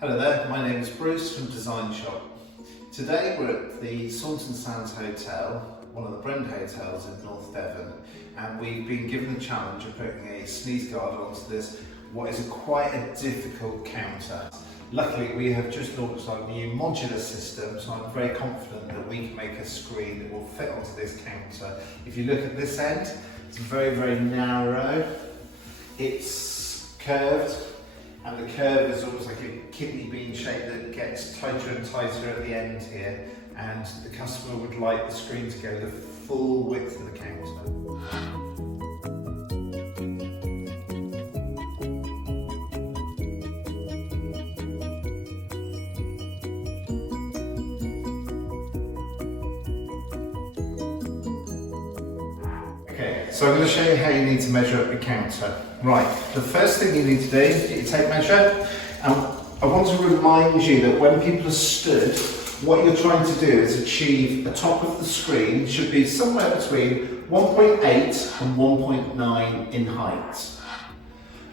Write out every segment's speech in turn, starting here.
Hello there, my name is Bruce from Design Shop. Today we're at the Saunton Sands Hotel, one of the Brent hotels in North Devon, and we've been given the challenge of putting a sneeze guard onto this, what is quite a difficult counter. Luckily we have just launched our new modular system, so I'm very confident that we can make a screen that will fit onto this counter. If you look at this end, it's very, very narrow, it's curved, and the curve is almost like a kidney bean shape that gets tighter and tighter at the end here, and the customer would like the screen to go the full width of the counter. Okay, so I'm going to show you how you need to measure up your counter. Right, the first thing you need to do is get your tape measure. I want to remind you that when people are stood, what you're trying to do is achieve the top of the screen should be somewhere between 1.8 and 1.9 in height.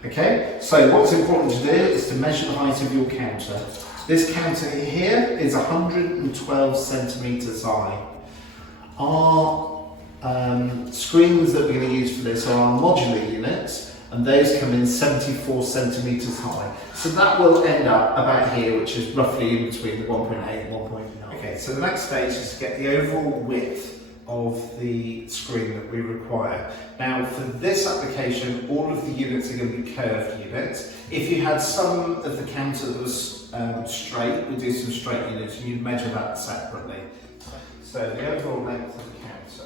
Okay, so what's important to do is to measure the height of your counter. This counter here is 112 centimetres high. Our screens that we're going to use for this are our modular units, and those come in 74 centimetres high. So that will end up about here, which is roughly in between 1.8 and 1.9. Okay, so the next stage is to get the overall width of the screen that we require. Now for this application, all of the units are going to be curved units. If you had some of the counter that was straight, we do some straight units, and you'd measure that separately. So the overall length of the counter.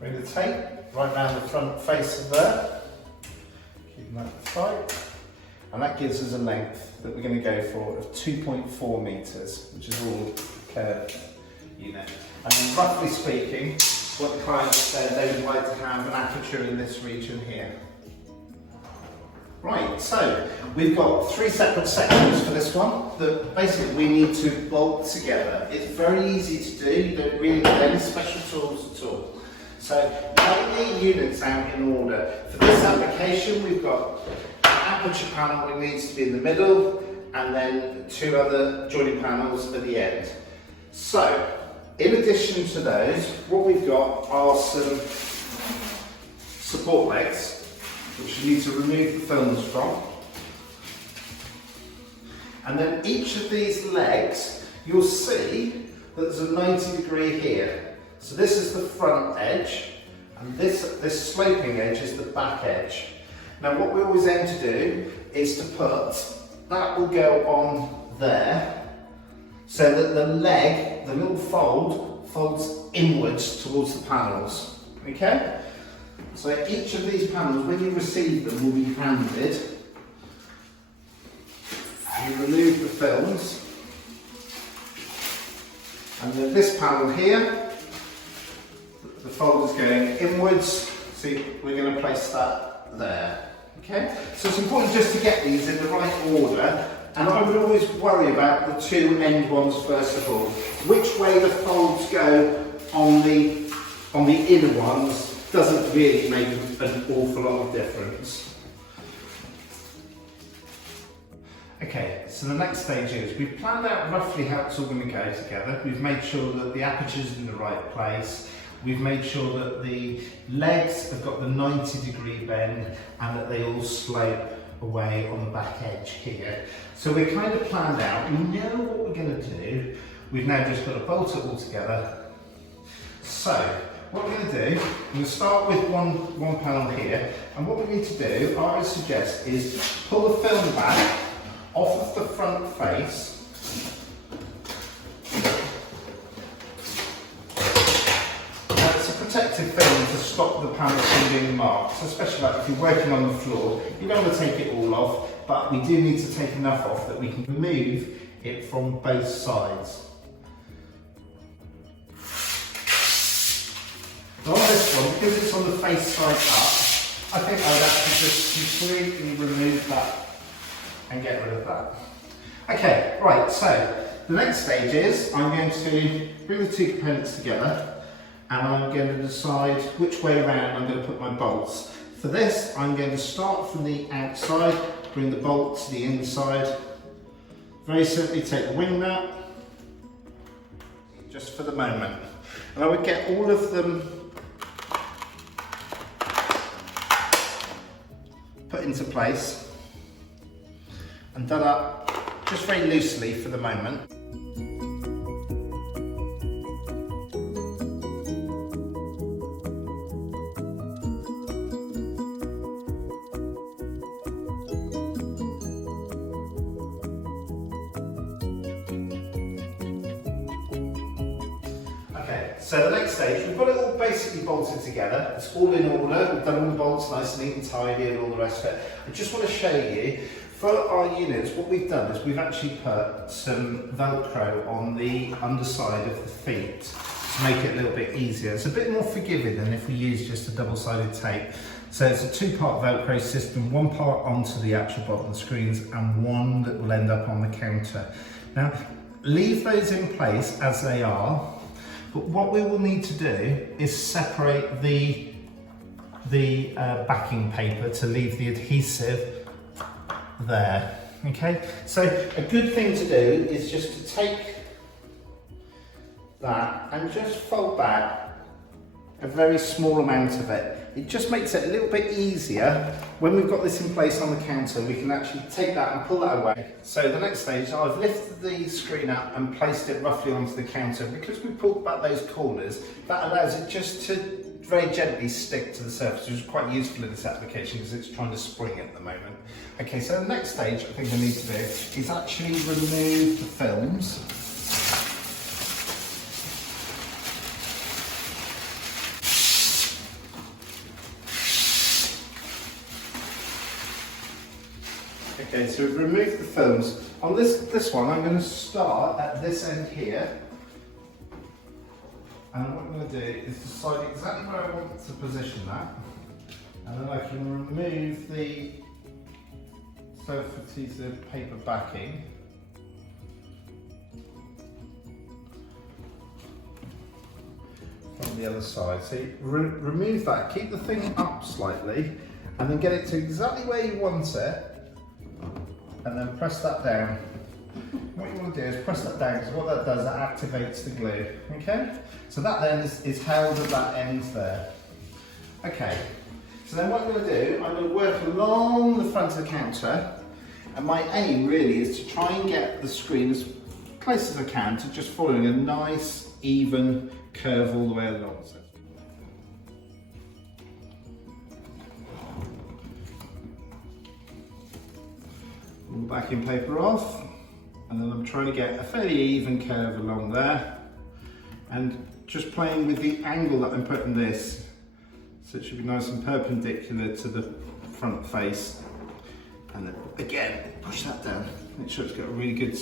Bring the tape right round the front face of there, keeping that tight, and that gives us a length that we're going to go for of 2.4 metres, which is all curved unit. And roughly speaking, what the client said, they would like to have an aperture in this region here. Right, so we've got three separate sections for this one that basically we need to bolt together. It's very easy to do, you don't really need any special tools at all. So lay the units out in order. For this application, we've got an aperture panel that needs to be in the middle, and then two other joining panels at the end. So, in addition to those, what we've got are some support legs, which you need to remove the films from. And then each of these legs, you'll see that there's a 90-degree here. So this is the front edge, and this sloping edge is the back edge. Now what we always aim to do is to put, that will go on there, so that the leg, the little fold, folds inwards towards the panels. Okay? So each of these panels, when you receive them, will be handed. You remove the films, and then this panel here, the fold is going inwards, so we're going to place that there. Okay? So it's important just to get these in the right order, and I would always worry about the two end ones first of all. Which way the folds go on the inner ones doesn't really make an awful lot of difference. Okay, so the next stage is, we've planned out roughly how it's all going to go together. We've made sure that the aperture's in the right place. We've made sure that the legs have got the 90-degree bend and that they all slope away on the back edge here. So we're kind of planned out. We know what we're going to do. We've now just got to bolt it all together. So what we're going to do, we're going to start with one panel here, and what we need to do, I would suggest, is pull the film back off of the front face. Protective film to stop the panels from being marked, so especially like if you're working on the floor, you don't want to take it all off, but we do need to take enough off that we can remove it from both sides. Now on this one, because it's on the face side up, I think I would actually just completely remove that and get rid of that. Okay, right, so the next stage is I'm going to bring the two components together, and I'm going to decide which way around I'm going to put my bolts. For this, I'm going to start from the outside, bring the bolt to the inside. Very simply take the wing nut, just for the moment. And I would get all of them put into place and done up just very loosely for the moment. Okay, so the next stage, we've got it all basically bolted together. It's all in order. We've done all the bolts nice and neat and tidy and all the rest of it. I just want to show you, for our units, what we've done is we've actually put some Velcro on the underside of the feet to make it a little bit easier. It's a bit more forgiving than if we use just a double-sided tape. So it's a two-part Velcro system, one part onto the actual bottom screens and one that will end up on the counter. Now, leave those in place as they are. But what we will need to do is separate the backing paper to leave the adhesive there, okay? So a good thing to do is just to take that and just fold back a very small amount of it. It just makes it a little bit easier. When we've got this in place on the counter, we can actually take that and pull that away. So the next stage, I've lifted the screen up and placed it roughly onto the counter. Because we pulled back those corners, that allows it just to very gently stick to the surface, which is quite useful in this application because it's trying to spring at the moment. Okay, so the next stage I think I need to do is actually remove the films. Okay, so we've removed the films. On this one, I'm going to start at this end here. And what I'm going to do is decide exactly where I want to position that. And then I can remove the self-adhesive paper backing. From the other side. So you remove that, keep the thing up slightly, and then get it to exactly where you want it. And then press that down. What you want to do is press that down because what that does, it activates the glue. Okay? So that then is held at that end there. Okay. So then what I'm going to do, I'm going to work along the front of the counter, and my aim really is to try and get the screen as close as I can to just following a nice, even curve all the way along. So all the backing paper off, and then I'm trying to get a fairly even curve along there, and just playing with the angle that I'm putting this, so it should be nice and perpendicular to the front face, and then again push that down, make sure it's got a really good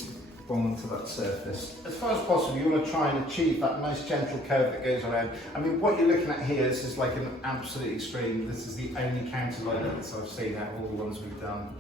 bond to that surface. As far as possible, you want to try and achieve that nice gentle curve that goes around. I mean, what you're looking at here, this is like an absolute extreme. This is the only counter like this I've seen out of all the ones we've done.